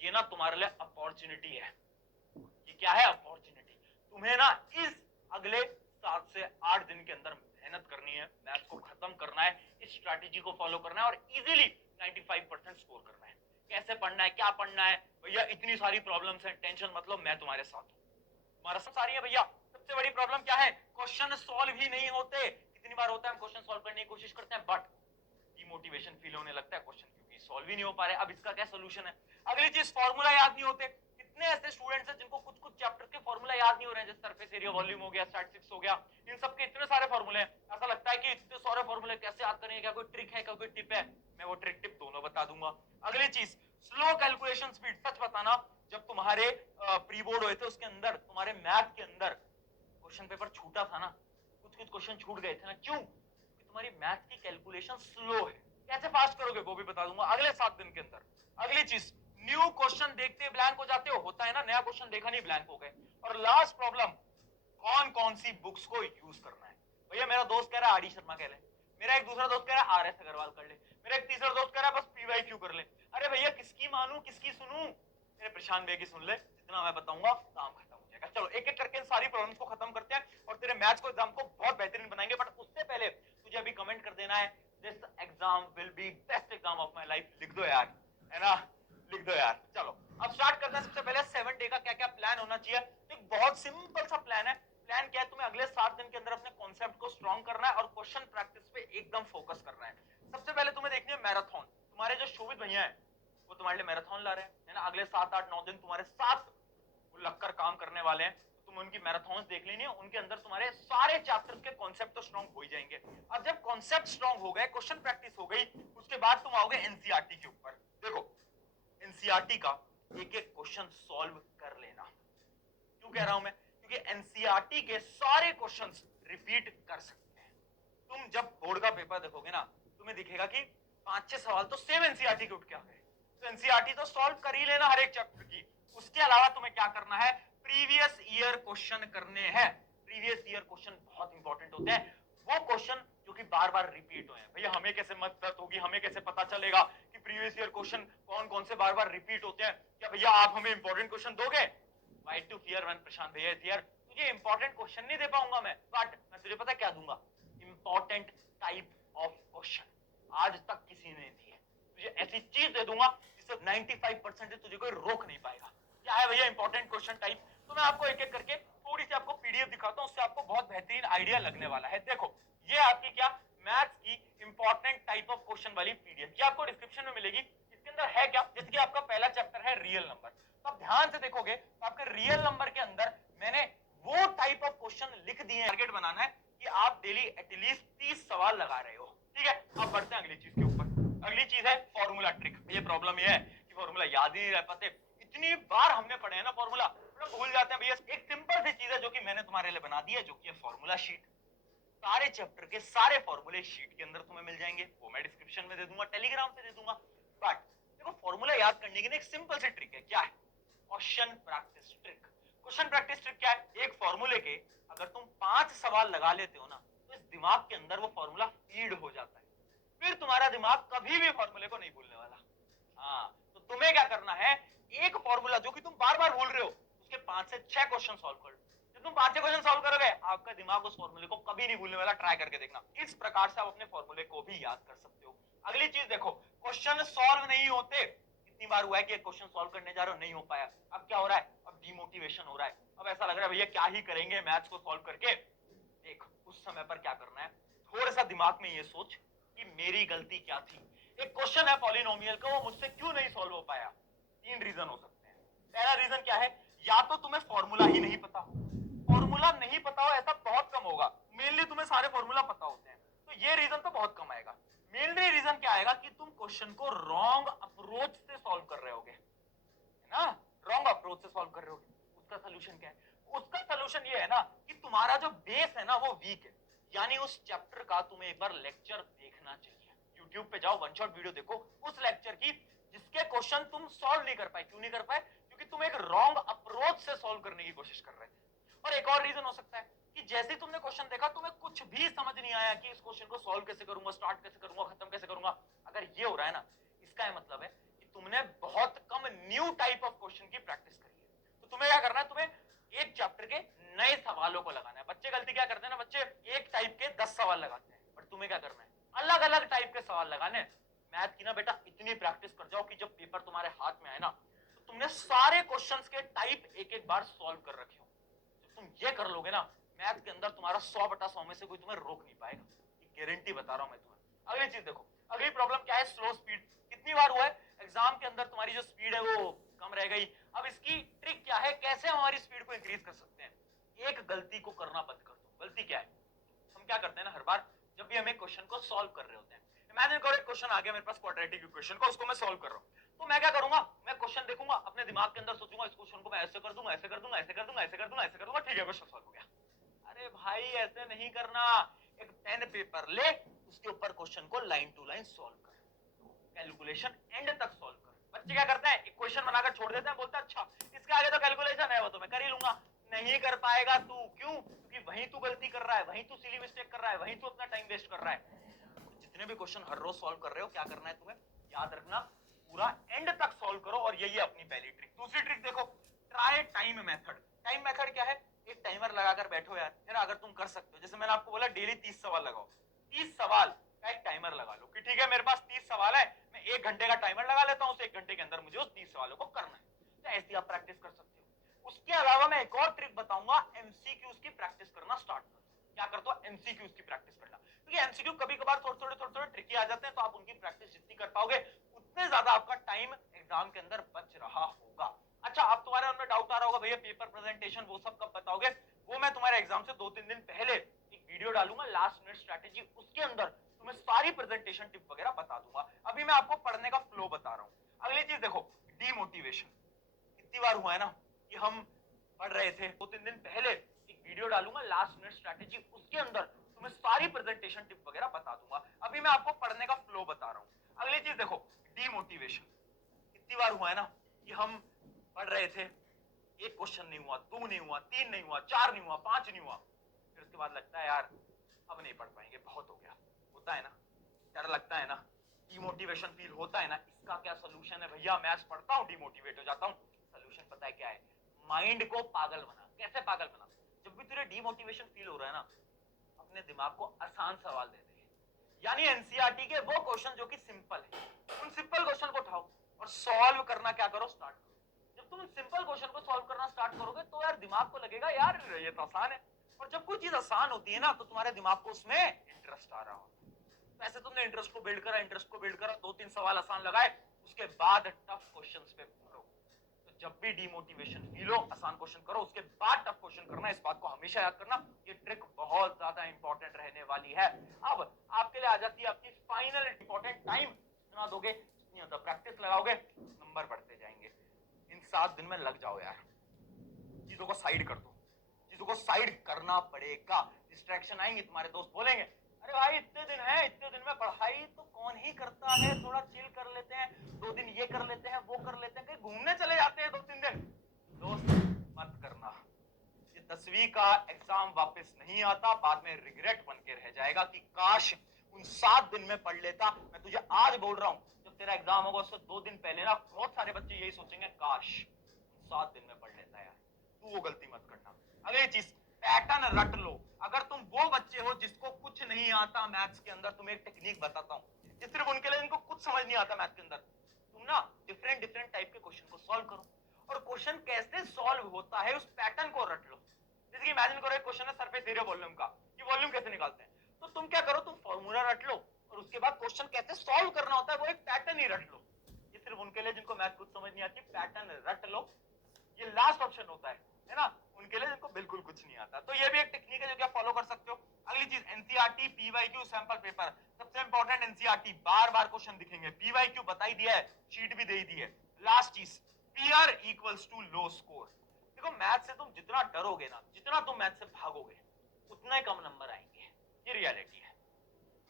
ये ना तुम्हारे लिए अपॉर्चुनिटी है। ये क्या है अपॉर्चुनिटी? तुम्हें ना इस अगले 7 से 8 दिन के अंदर मेहनत करनी है, मैथ्स को खत्म करना है, इस स्ट्रैटेजी को फॉलो करना है और इजीली 95% स्कोर करना है। कैसे पढ़ना है, क्या पढ़ना है? भैया इतनी सारी प्रॉब्लम्स हैं, टेंशन मतलब मैं तुम्हारे साथ हूँ। तुम्हारा सब सारी है भैया। सबसे बड़ी प्रॉब्लम क्या है? क्वेश्चन सॉल्व ही नहीं होते। कितनी बार होता है हम क्वेश्चन सॉल्व करने की कोशिश करते हैं बट डिमोटिवेशन फील होने लगता है, क्वेश्चन क्योंकि सॉल्व ही नहीं हो पा रहे। अब इसका क्या सोल्यूशन है? अगली चीज, फॉर्मूला याद नहीं होते। कितने ऐसे स्टूडेंट्स हैं जिनको कुछ कुछ चैप्टर के फॉर्मूला याद नहीं हो रहे हैं, जैसे सरफेस एरिया, वॉल्यूम हो गया, स्टैटिस्टिक्स हो गया, इन सब के इतने सारे फॉर्मूले हैं, ऐसा लगता है कि इतने सारे फॉर्मूले कैसे याद करेंगे, क्या कोई ट्रिक है, क्या कोई टिप है? मैं वो ट्रिक टिप दोनों बता दूंगा। अगली चीज, स्लो कैलकुलेशन स्पीड। सच बताना, जब तुम्हारे प्री बोर्ड हुए थे उसके अंदर, तुम्हारे मैथ के अंदर क्वेश्चन पेपर छूटा था ना, कुछ कुछ क्वेश्चन छूट गए थे ना, क्यों? क्योंकि तुम्हारी मैथ की कैलकुलेशन स्लो है। कैसे फास्ट करोगे वो भी बता दूंगा अगले 7 दिन के अंदर। अगली चीज, न्यू क्वेश्चन देखते ब्लैंक हो जाते हो, होता है ना, नया क्वेश्चन देखा नहीं ब्लैंक हो गए। और लास्ट प्रॉब्लम, कौन कौन सी बुक्स को यूज करना है। भैया मेरा दोस्त कह रहा है आर डी शर्मा कह ले, मेरा एक दूसरा दोस्त कह रहा है आर एस अग्रवाल कर ले, मेरा एक तीसरा दोस्त कह रहा है बस पीवाई क्यू कर ले। अरे भैया किसकी मानू किसकी सुनू? मेरे प्रशांत भैया की सुन ले, जितना मैं बताऊंगा काम खत्म हो जाएगा। चलो एक एक करके इन सारी प्रॉब्लम्स को खत्म करते हैं और तेरे मैथ्स को एग्जाम को बहुत बेहतरीन बनाएंगे। बट उससे पहले तुझे अभी कमेंट कर देना है, this exam will be best exam of my life. लिख दो यार, है ना, लिख दो यार। चलो अब स्टार्ट करते हैं। सबसे पहले 7 डे का क्या क्या प्लान होना चाहिए। तो एक बहुत सिंपल सा प्लान है। प्लान क्या है? तुम्हें अगले 7 दिन के अंदर अपने कॉन्सेप्ट को स्ट्रॉन्ग करना है और क्वेश्चन प्रैक्टिस पे एकदम फोकस करना है। सबसे पहले तुम्हें देखनी है मैराथन। तुम्हारे जो शोभित भैया है वो तुम्हारे लिए मैराथन ला रहे हैं, है ना। अगले 7 8 9 दिन तुम्हारे साथ वो लगकर काम करने वाले हैं। तो तुम्हें उनकी मैराथन देख लेनी है, उनके अंदर तुम्हारे सारे चैप्टर्स के कॉन्सेप्ट तो स्ट्रॉन्ग हो ही जाएंगे। अब जब कॉन्सेप्ट स्ट्रॉन्ग हो गए, क्वेश्चन प्रैक्टिस हो गई, उसके बाद तुम आओगे एनसीईआरटी के ऊपर। देखो एनसीईआरटी का एक एक क्वेश्चन सॉल्व कर लेना। क्यों कह रहा हूं मैं? क्योंकि एनसीईआरटी के सारे क्वेश्चंस रिपीट कर सकते हैं। तुम जब बोर्ड का पेपर देखोगे ना, तुम्हें दिखेगा कि 5 6 सवाल तो सेम एनसीईआरटी के उठ के आ गए। तो एनसीईआरटी तो सॉल्व कर ही लेना हर एक चैप्टर की। उसके अलावा तुम्हें क्या करना है? प्रीवियस ईयर क्वेश्चन करने हैं। प्रीवियस ईयर क्वेश्चन बहुत इंपॉर्टेंट होते हैं। वो क्वेश्चन जो कि बार बार रिपीट हुए हैं। भैया हमें कैसे मदद होगी, हमें कैसे पता चलेगा कि प्रीवियस ईयर क्वेश्चन कौन कौन से बार बार रिपीट होते हैं? क्या भैया आप हमें इंपॉर्टेंट क्वेश्चन दोगे? वाइट टू फियर वन प्रशांत भैया हियर। तुझे इंपॉर्टेंट क्वेश्चन नहीं दे पाऊंगा मैं, बट मैं तुझे पता क्या दूंगा? Important type of question. आज तक किसी ने दिए, तुझे ऐसी चीज दे दूंगा जिससे 95% तुझे कोई रोक नहीं पाएगा। क्या है भैया इंपॉर्टेंट क्वेश्चन टाइप? तो मैं आपको एक एक करके थोड़ी सी आपको पीडीएफ दिखाता हूं, उससे आपको बहुत बेहतरीन आइडिया लगने वाला है। देखो ये आपकी क्या, मैथ्स की इंपॉर्टेंट टाइप ऑफ क्वेश्चन वाली पीडीएफ, ये आपको डिस्क्रिप्शन में मिलेगी। इसके अंदर है क्या? जैसे कि आपका पहला चैप्टर है रियल नंबर, तो आप ध्यान से देखोगे तो आपके रियल नंबर के अंदर मैंने वो टाइप ऑफ क्वेश्चन लिख दिए हैं। टारगेट बनाना है कि आप डेली एटलीस्ट 30 सवाल लगा रहे हो। ठीक है, अब बढ़ते हैं अगली चीज के ऊपर। अगली चीज है फॉर्मूला ट्रिक। ये प्रॉब्लम ये है कि फॉर्मूला याद ही नहीं रह पाते। इतनी बार हमने पढ़े हैं ना फॉर्मूला, भूल जाते हैं। भैया एक सिंपल सी चीज है जो कि मैंने तुम्हारे लिए बना दी है, जो कि है फॉर्मूला शीट। सारे चैप्टर के सारे फॉर्मूले शीट के अंदर तुम्हें मिल जाएंगे, वो मैं डिस्क्रिप्शन में दे दूंगा, टेलीग्राम पे दे दूंगा। बट देखो फॉर्मूला याद करने की ना एक सिंपल सी ट्रिक है। क्या है? Question practice trick. Question practice trick क्या है? एक फॉर्मूले के अगर तुम 5 सवाल लगा लेते हो ना, तो इस दिमाग के अंदर वो फॉर्मूला फीड हो जाता है। फिर तुम्हारा दिमाग कभी भी फॉर्मूले को नहीं भूलने वाला। हाँ, तो तुम्हें क्या करना है? एक फॉर्मूला जो कि तुम बार बार भूल रहे हो, उसके 5 से 6 क्वेश्चन सॉल्व कर लो। जब तुम 5 6 क्वेश्चन सॉल्व करोगे, आपका दिमाग उस फॉर्मूले को कभी नहीं भूलने वाला। ट्राई करके देखना। इस प्रकार से आप अपने फॉर्मूले को भी याद कर सकते हो। अगली चीज देखो, क्वेश्चन सॉल्व नहीं होते। कितनी बार हुआ है कि एक क्वेश्चन सॉल्व करने जा रहे हो, नहीं हो पाया। अब क्या हो रहा है? अब डिमोटिवेशन हो रहा है। अब ऐसा लग रहा है भैया क्या ही करेंगे मैथ्स को सॉल्व करके। देख उस समय पर क्या करना है, थोड़ा सा दिमाग में ये सोच कि मेरी गलती क्या थी। एक क्वेश्चन है पॉलिनोमियल का, वो मुझसे क्यों नहीं सॉल्व हो पाया? 3 रीजन हो सकते हैं। पहला रीजन क्या है? या तो तुम्हें फॉर्मूला ही नहीं पता। फॉर्मूला नहीं पता हो ऐसा बहुत कम होगा, मेनली तुम्हें सारे फॉर्मूला पता होते हैं, तो ये रीजन तो बहुत कम आएगा। मेनली रीजन क्या आएगा कि तुम क्वेश्चन को रॉन्ग अप्रोच से सॉल्व कर रहे होगे, है ना। रॉन्ग अप्रोच से सॉल्व कर रहे होगे। उसका सोल्यूशन क्या है? उसका सोल्यूशन ये है ना कि तुम्हारा जो बेस है ना वो वीक है। यानी उस चैप्टर का तुम्हें एक बार लेक्चर देखना चाहिए। यूट्यूब पे जाओ, वन शॉट वीडियो देखो उस लेक्चर की जिसके क्वेश्चन तुम सॉल्व नहीं कर पाए। क्यों नहीं कर पाए? क्योंकि तुम एक रॉन्ग अप्रोच से सॉल्व करने की कोशिश कर रहे थे। और एक और रीजन हो सकता है कि जैसे तुमने क्वेश्चन देखा तुम्हें कुछ भी समझ नहीं आया कि इस क्वेश्चन को सॉल्व कैसे करूंगा, स्टार्ट कैसे करूंगा, खत्म कैसे करूंगा। अगर ये हो रहा है ना, इसका मतलब है कि तुमने बहुत कम न्यू टाइप ऑफ क्वेश्चन की प्रैक्टिस करिए। तो तुम्हें क्या करना है, तुम्हें एक चैप्टर के नए सवालों को लगाना है। बच्चे गलती क्या करते हैं ना, बच्चे एक टाइप के 10 सवाल लगाते हैं, बट तुम्हें क्या करना है, अलग अलग टाइप के सवाल लगाने। मैथ की ना बेटा इतनी प्रैक्टिस कर जाओ कि जब पेपर तुम्हारे हाथ में आए ना, तो तुमने सारे क्वेश्चंस के टाइप एक एक बार सॉल्व कर रखे हो। जब तुम ये कर लोगे ना, मैथ के अंदर तुम्हारा 100/100 में से कोई तुम्हें रोक नहीं पाएगा, ये गारंटी बता रहा हूं मैं तुम्हें। अगली चीज देखो, अगली प्रॉब्लम क्या है, स्लो स्पीड। कितनी बार हुआ है एग्जाम के अंदर तुम्हारी जो स्पीड है वो कम रह गई। अब इसकी ट्रिक क्या है, कैसे हम हमारी स्पीड को इंक्रीज कर सकते हैं। एक गलती को करना बंद कर दो। गलती क्या है, हम क्या करते हैं ना, हर बार जब भी हमें क्वेश्चन को सॉल्व कर रहे होते हैं, इमेजिन करो एक क्वेश्चन आ गया मेरे पास क्वाड्रेटिक इक्वेशन का, उसको मैं सॉल्व कर रहा हूं, तो मैं क्या करूंगा, मैं क्वेश्चन देखूंगा, अपने दिमाग के अंदर सोचूंगा इस क्वेश्चन को मैं ऐसे कर दूंगा, ऐसे कर दूंगा, ऐसे कर दूंगा, ऐसे कर दूंगा, ऐसे कर दूंगा, ठीक है क्वेश्चन सॉल्व हो गया। अरे भाई ऐसे नहीं करना, एक पेन पेपर ले, उसके ऊपर क्वेश्चन को लाइन टू लाइन सॉल्व कर, कैलकुलेशन एंड तक सॉल्व कर। बच्चे क्या करते हैं, इक्वेशन बनाकर छोड़ देते हैं, बोलते हैं अच्छा इसके आगे तो कैलकुलेशन है, वो तो मैं कर ही लूंगा। नहीं कर पाएगा तू, क्यों, क्योंकि वहीं तू गलती कर रहा है, वहीं तू सिली मिस्टेक कर रहा है, वहीं तू अपना टाइम वेस्ट कर रहा है। जितने भी क्वेश्चन हर रोज सॉल्व कर रहे हो, क्या करना है तुम्हें, याद रखना, पूरा एंड तक सॉल्व करो। और यही है अपनी पहली ट्रिक। दूसरी ट्रिक देखो, try time method. Time method क्या है, एक टाइमर लगाकर बैठो यार, है ना। अगर तुम कर सकते हो, जैसे मैंने आपको बोला डेली 30 सवाल लगाओ, 30 सवाल का एक टाइमर लगा लो कि ठीक है मेरे पास 30 सवाल है, मैं 1 घंटे का टाइमर लगा लेता हूं, उस 1 घंटे के अंदर मुझे उस 30 सवालों को करना है। तो ऐसी आप प्रैक्टिस कर सकते हो। उसके अलावा मैं एक और ट्रिक बताऊंगा, एमसीक्यूज की प्रैक्टिस करना स्टार्ट करो। क्या करते हो, एमसीक्यूज की प्रैक्टिस करना, क्योंकि एमसीक्यू कभी कभार थोड़े थोड़े ट्रिकी आ जाते हैं, तो आप उनकी प्रैक्टिस जितनी कर पाओगे उतने ज्यादा आपका टाइम एग्जाम के अंदर बच रहा होगा। अच्छा, अब तुम्हारे मन में डाउट आ रहा होगा, भैया पेपर प्रेजेंटेशन वो सब कब बताओगे। वो मैं तुम्हारे एग्जाम से 2-3 दिन पहले एक वीडियो डालूंगा, लास्ट मिनट स्ट्रेटेजी, उसके अंदर तुम्हें सारी प्रेजेंटेशन टिप वगैरह बता दूंगा। अभी मैं आपको पढ़ने का फ्लो बता रहा हूं। अगली चीज देखो, डीमोटिवेशन। कितनी बार हुआ है ना कि हम पढ़ रहे थे, 2-3 दिन पहले एक वीडियो डालूंगा, लास्ट मिनट स्ट्रेटेजी, उसके अंदर तुम्हें सारी प्रेजेंटेशन टिप वगैरह बता दूंगा। अभी मैं आपको पढ़ने का फ्लो बता रहा हूं। अगली चीज देखो, डीमोटिवेशन। कितनी बार हुआ है ना कि हम पढ़ रहे थे, एक क्वेश्चन नहीं हुआ, 2 नहीं हुआ, 3 नहीं हुआ, 4 नहीं हुआ, 5 नहीं हुआ, फिर उसके बाद लगता है यार अब नहीं पढ़ पाएंगे, बहुत हो गया। होता है ना, डर लगता है ना, डिमोटिवेशन फील होता है ना। इसका क्या सोल्यूशन है, भैया मैथ्स पढ़ता हूं डिमोटिवेट हो जाता हूं। सोल्यूशन पता है क्या है, माइंड को पागल बना। कैसे पागल बना, जब भी तुझे डिमोटिवेशन फील हो रहा है ना, अपने दिमाग को आसान सवाल दे दे, यानी एनसीईआरटी के वो क्वेश्चन जो कि सिंपल है, उन सिंपल क्वेश्चन को उठाओ और सॉल्व करना क्या करो, स्टार्ट करो। जब तुम सिंपल क्वेश्चन को सॉल्व करना स्टार्ट करोगे तो यार दिमाग को लगेगा यार ये तो आसान है। और जब कोई चीज आसान होती है ना, तो तुम्हारे दिमाग को उसमें इंटरेस्ट आ रहा होता है। तो ऐसे तुमने इंटरेस्ट को बिल्ड करा, इंटरेस्ट को बिल्ड करा, 2-3 सवाल आसान लगाए, उसके बाद टफ क्वेश्चंस पे पढ़ो। तो जब भी डिमोटिवेशन फील हो, आसान क्वेश्चन करो, उसके बाद टफ क्वेश्चन करना। इस बात को हमेशा याद करना, ये ट्रिक बहुत ज्यादा इंपॉर्टेंट रहने वाली है। अब आपके लिए आ जाती है आपकी फाइनल इंपॉर्टेंट टाइम। जितना दोगे जितनी ज्यादा प्रैक्टिस लगाओगे, नंबर बढ़ते जाएंगे। इन 7 दिन में लग जाओ यार, चीजों को साइड कर दो, चीजों को साइड करना पड़ेगा। डिस्ट्रैक्शन आएंगे, तुम्हारे दोस्त बोलेंगे अरे भाई इतने दिन है, इतने दिन में पढ़ाई तो कौन ही करता है, थोड़ा चिल कर लेते हैं, 2 दिन ये कर लेते हैं, वो कर लेते हैं, कहीं घूमने चले जाते हैं 2-3 दिन। दोस्त मत करना, ये 10वीं का एग्जाम वापस नहीं आता, बाद में रिग्रेट बन के रह जाएगा कि काश उन 7 दिन में पढ़ लेता। मैं तुझे आज बोल रहा हूं, जब तेरा एग्जाम होगा उससे 2 दिन पहले ना, बहुत सारे बच्चे यही सोचेंगे काश 7 दिन में पढ़ लेता यार। तू वो गलती मत करना। अगली चीज, पैटर्न रट लो। अगर तुम वो बच्चे हो जिसको कुछ नहीं आता मैथ्स के अंदर, तुम्हें एक टेक्निक बताता हूं, ये सिर्फ उनके लिए जिनको कुछ समझ नहीं आता मैथ्स के अंदर। तुम ना डिफरेंट डिफरेंट टाइप के क्वेश्चन को सॉल्व करो, और क्वेश्चन कैसे सॉल्व होता है उस पैटर्न को रट लो। जैसे कि इमेजिन करो एक क्वेश्चन है सरफेस एरिया वॉल्यूम का, कि वॉल्यूम कैसे निकालते हैं, तो तुम क्या करो, तुम फॉर्मूला रट लो, और उसके बाद क्वेश्चन कैसे सॉल्व करना होता है वो एक पैटर्न ही रट लो। ये सिर्फ उनके लिए जिनको मैथ कुछ समझ नहीं आती, पैटर्न रट लो। ये लास्ट ऑप्शन होता है ना, उनके लिए जिनको बिल्कुल कुछ नहीं आता। तो ये भी एक टेक्निक है जो कि आप फॉलो कर सकते हो। अगली चीज, एनसीईआरटी पीवाईक्यू सैंपल पेपर, सबसे इंपॉर्टेंट एनसीईआरटी, बार बार क्वेश्चन दिखेंगे, पीवाईक्यू बता ही दिया है, शीट भी दे दी है। लास्ट चीज, PR equals to low score. देखो मैथ से तुम जितना डरोगे ना, जितना तुम मैथ से भागोगे, उतना ही कम नंबर आएंगे, ये रियलिटी है।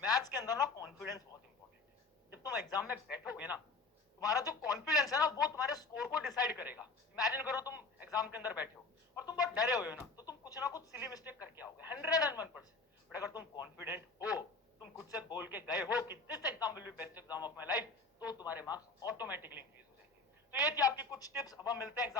मैथ्स के अंदर ना कॉन्फिडेंस बहुत इंपॉर्टेंट है। जब तुम एग्जाम में बैठोगे ना, तुम्हारा जो कॉन्फिडेंस है ना, वो तुम्हारे स्कोर को डिसाइड करेगा। इमेजिन करो तुम एग्जाम के अंदर बैठे हो और तुम बहुत डरे हुए हो ना, तो तुम कुछ ना कुछ सिली मिस्टेक करके आओगे 101%। बट अगर तुम कॉन्फिडेंट हो, तुम खुद से बोल के गए हो कि this exam will be best exam of my life, तो तुम्हारे मार्क्स ऑटोमेटिकली इंक्रीज हो जाएंगे। तो ये थी आपकी कुछ कुछ टिप्स। अब हम मिलते हैं